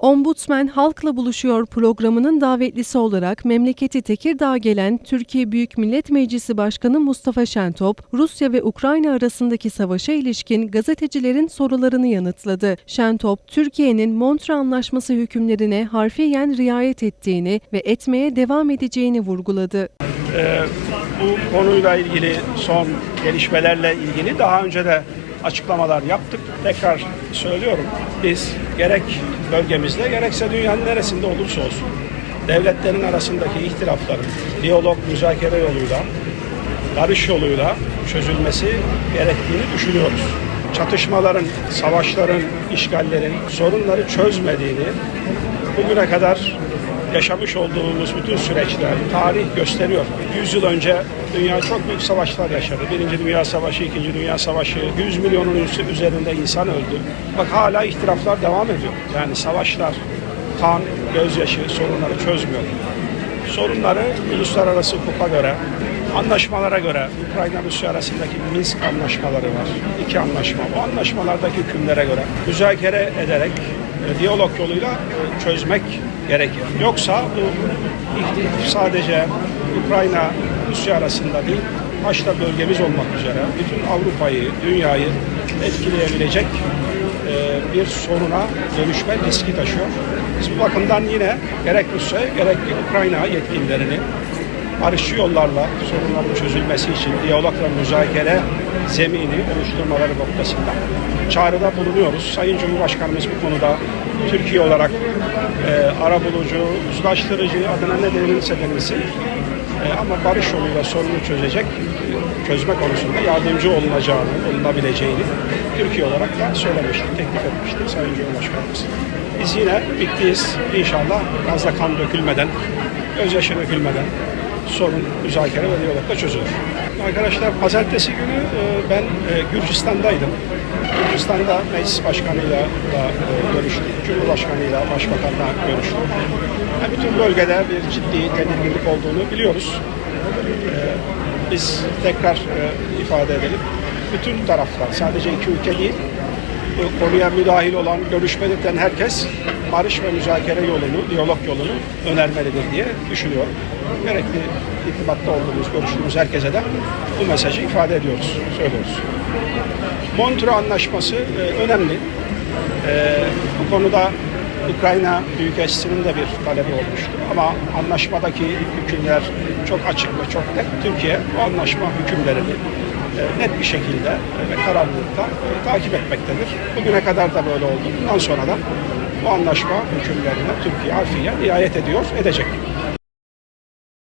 Ombudsman Halkla Buluşuyor programının davetlisi olarak memleketi Tekirdağ'a gelen Türkiye Büyük Millet Meclisi Başkanı Mustafa Şentop, Rusya ve Ukrayna arasındaki savaşa ilişkin gazetecilerin sorularını yanıtladı. Şentop, Türkiye'nin Montre Anlaşması hükümlerine harfiyen riayet ettiğini ve etmeye devam edeceğini vurguladı. Ee, bu konuyla ilgili son gelişmelerle ilgili daha önce de açıklamalar yaptık. Tekrar söylüyorum. Biz gerek bölgemizde gerekse dünyanın neresinde olursa olsun devletlerin arasındaki ihtilafların diyalog, müzakere yoluyla, barış yoluyla çözülmesi gerektiğini düşünüyoruz. Çatışmaların, savaşların, işgallerin sorunları çözmediğini bugüne kadar yaşamış olduğumuz bütün süreçler, tarih gösteriyor. 100 yıl önce dünya çok büyük savaşlar yaşadı. Birinci Dünya Savaşı, İkinci Dünya Savaşı, 100 milyonun üzerinde insan öldü. Bak hala ihtilaflar devam ediyor. Yani savaşlar, kan, gözyaşı sorunları çözmüyor. Sorunları uluslararası hukuka göre, anlaşmalara göre, Ukrayna-Rusya arasındaki Minsk anlaşmaları var. İki anlaşma. O anlaşmalardaki hükümlere göre müzakere ederek e, diyalog yoluyla çözmek gerekir. Yoksa bu sadece Ukrayna Rusya arasında değil, başta bölgemiz olmak üzere bütün Avrupa'yı, dünyayı etkileyebilecek e, bir soruna dönüşme riski taşıyor. Biz bu bakımdan yine gerek Rusya gerek Ukrayna yetkililerini barışçı yollarla sorunların çözülmesi için diyalog ve müzakere zemini oluşturmaları noktasında çağrıda bulunuyoruz. Sayın Cumhurbaşkanımız bu konuda Türkiye olarak e, arabulucu, uzlaştırıcı adına ne denilirse denilsin e, ama barış yoluyla sorunu çözecek, çözme konusunda yardımcı olunacağını, olunabileceğini Türkiye olarak da söylemiştik, teklif etmiştik Sayın Cumhurbaşkanımız. Biz yine bittiyiz. İnşallah fazla kan dökülmeden, gözyaşı dökülmeden sorun müzakere ve diyalogla çözülür. Arkadaşlar pazartesi günü e, ben e, Gürcistan'daydım. Gürcistan'da meclis başkanıyla da e, görüştük. Cumhurbaşkanıyla, başbakanla görüştük. Yani bütün bölgede bir ciddi tedirginlik olduğunu biliyoruz. Biz tekrar ifade edelim. Bütün taraflar, sadece iki ülke değil, konuya müdahil olan, görüşme eden herkes barış ve müzakere yolunu, diyalog yolunu önermelidir diye düşünüyorum. Gerekli irtibatta olduğumuz, görüştüğümüz herkese de bu mesajı ifade ediyoruz, söylüyoruz. Montreux Anlaşması e, önemli. E, bu konuda Ukrayna Büyükelçisi'nin de bir talebi olmuştu. Ama anlaşmadaki hükümler çok açık ve çok net. Türkiye bu anlaşma hükümlerini e, net bir şekilde ve kararlılıkta takip etmektedir. Bugüne kadar da böyle oldu. Bundan sonra da bu anlaşma hükümlerine Türkiye harfiyen riayet ediyor, edecek.